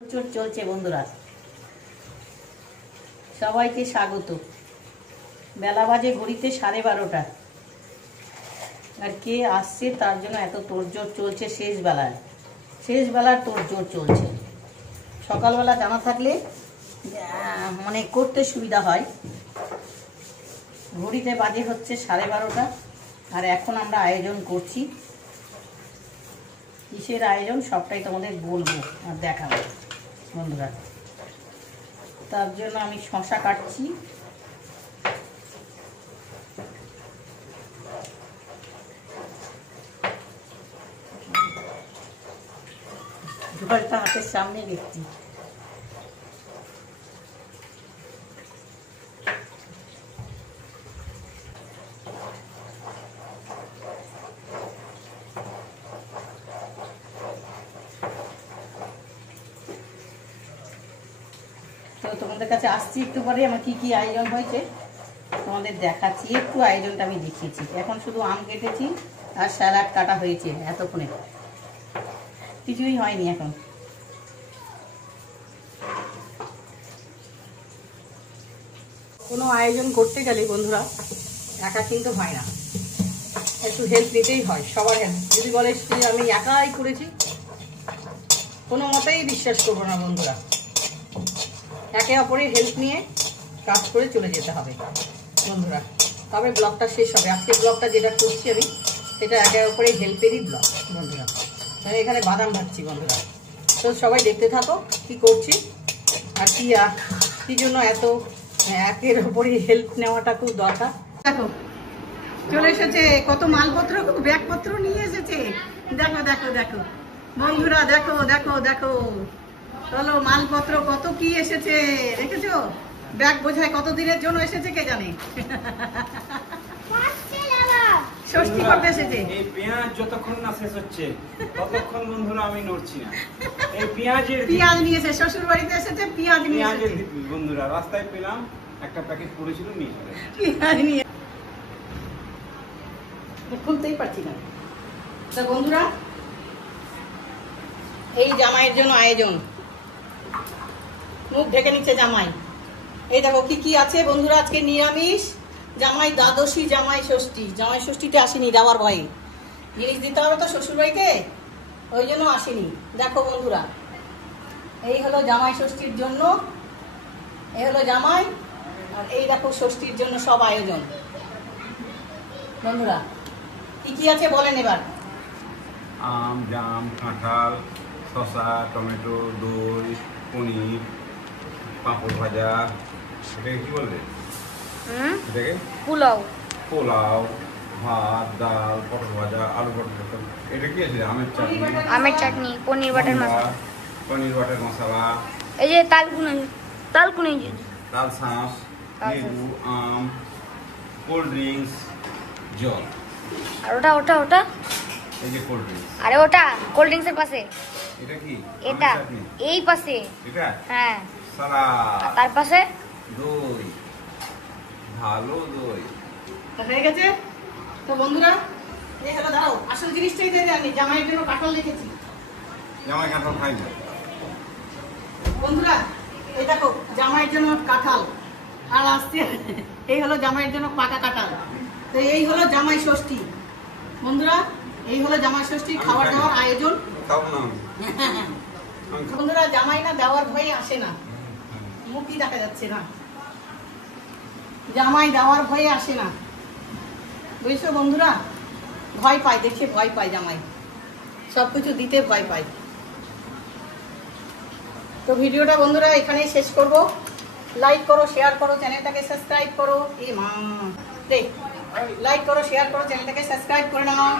প্রচুর চলছে বন্ধুরা, সবাইকে স্বাগত। বেলা বাজে ঘড়িতে 12:30 আর কে আসছে তার জন্য এত তোড়জোড় চলছে। শেষ বেলার তোড়জোড় চলছে। সকালবেলা জানা থাকলে মানে করতে সুবিধা হয়। ঘড়িতে বাজে হচ্ছে 12:30 আর এখন আমরা আয়োজন করছি। কিসের আয়োজন সবটাই তোমাদের বলবো আর দেখাবো বন্ধুরা। তার জন্য আমি শসা কাটছি। জলটা হাতের সামনে দেখছি। তো তোমাদের কাছে আসছি একটু পরে আমার কি কি আয়োজন হয়েছে তোমাদের দেখাচ্ছি। একটু আয়োজনটা আমি দেখিয়েছি। এখন শুধু আম কেটেছি আর স্যালাড কাটা হয়েছে। এতক্ষণে কিছুই হয়নি। এখন কোনো আয়োজন করতে গেলে বন্ধুরা একা কিন্তু হয় না, একটু হেল্প নিতেই হয়, সবার হেল্প। যদি বলে আমি একাই করেছি, কোনো মতেই বিশ্বাস করবো না বন্ধুরা। একে অপরের হেল্প নিয়ে কাজ করে চলে যেতে হবে বন্ধুরা, তবে ব্লগটা শেষ হবে। আজকে ব্লগটা যেটা করছি আমি, সেটা একে অপরের হেল্পেরই ব্লগ বন্ধুরা। আমি এখানে বাদাম ভাজছি বন্ধুরা। তো সবাই দেখতে থাকো কি করছি আর কি জন্য এত একের ওপরে হেল্প নেওয়াটা খুব দরকার। দেখো চলে এসেছে কত মালপত্র, ব্যাগপত্র নিয়ে এসেছে। দেখো দেখো দেখো বন্ধুরা, দেখো দেখো দেখো, চলো মালপত্র কত কি এসেছে দেখেছো। ব্যাগ বোঝায় কত দিনের জন্য এসেছে কে জানে। ষষ্ঠী করতে এসেছে। এই পেঁয়াজ যতক্ষণ না শেষ হচ্ছে ততক্ষণ বন্ধুরা আমি নড়ছি না। এই পেঁয়াজ নিয়েছে, শ্বশুর বাড়িতে এসেছে পেঁয়াজ নিয়েছে বন্ধুরা। রাস্তায় পেলাম একটা প্যাকেট পড়েছিল, নিয়ে পেঁয়াজ নিয়ে খুলতেই পারছি না। তা বন্ধুরা এই জামাইয়ের জন্য আয়োজন। মুখ ঢেকে নিচ্ছে জামাই। এই দেখো কি কি আছে বন্ধুরা। আজকে নিরামিষ, জামাই দ্বাদশী, জামাই ষষ্ঠী। জামাই ষষ্ঠীতে আসেনি যাওয়ার ভয়ে, জিনিস দিতে হবে তো শ্বশুর বাড়িতে, ওই জন্য আসেনি। দেখো বন্ধুরা এই হলো জামাই ষষ্ঠীর জন্য, এই হলো জামাই, আর এই দেখো ষষ্ঠীর জন্য সব আয়োজন বন্ধুরা। কি কি আছে বলেন এবার। আম, জাম, কাঁঠাল, শসা, টমেটো, দই, পনির, পাঁপড় ভাজা, এটাকে কি বলবে, এটাকে পোলাও, ভাত, ডাল, পটল ভাজা, আলু পটল। এটা কি আছে? আমের চাটনি, পনির বাটার মশলা, পনির বাটার মশলা, এই যে তালকুনি লাল শাঁস, লেবু, আম, কোল্ড ড্রিঙ্কস, জল। আর ওটা এই যে কোল্ড ড্রিঙ্কস। আরে ওটা কোল্ড ড্রিঙ্কসের পাশে। এটা কি? এটা এই পাশে। এটা হ্যাঁ। সালাদ। আর তার পাশে দই, ভালো দই হয়ে গেছে। তো বন্ধুরা এই হলো, দাঁড়াও আসল জিনিসটাই দিয়ে আমি জামাইয়ের জন্য কাঁঠাল রেখেছি। জামাই কাঁঠাল খাই না বন্ধুরা। এই দেখো জামাইয়ের জন্য কাঁঠাল, আর আসছে এই হলো জামাইয়ের জন্য পাকা কাঁঠাল। তো এই হলো জামাই ষষ্ঠী বন্ধুরা, এই হলো জামাই ষষ্ঠী খাবার দাবার আয়োজন। বন্ধুরা জামাই না দেওয়ার ভয়ে আসে না, মুখই দেখা যাচ্ছে না। জামাই দেওয়ার ভয়ে আসে না, বুঝছো বন্ধুরা। ভয় পায়, দেখে ভয় পায় জামাই, সবকিছু দিতে ভয় পায়। তো ভিডিওটা বন্ধুরা এখানেই শেষ করব। লাইক করো, শেয়ার করো, চ্যানেলটাকে সাবস্ক্রাইব করো। লাইক করো, শেয়ার করো, চ্যানেলটাকে সাবস্ক্রাইব করে নাও।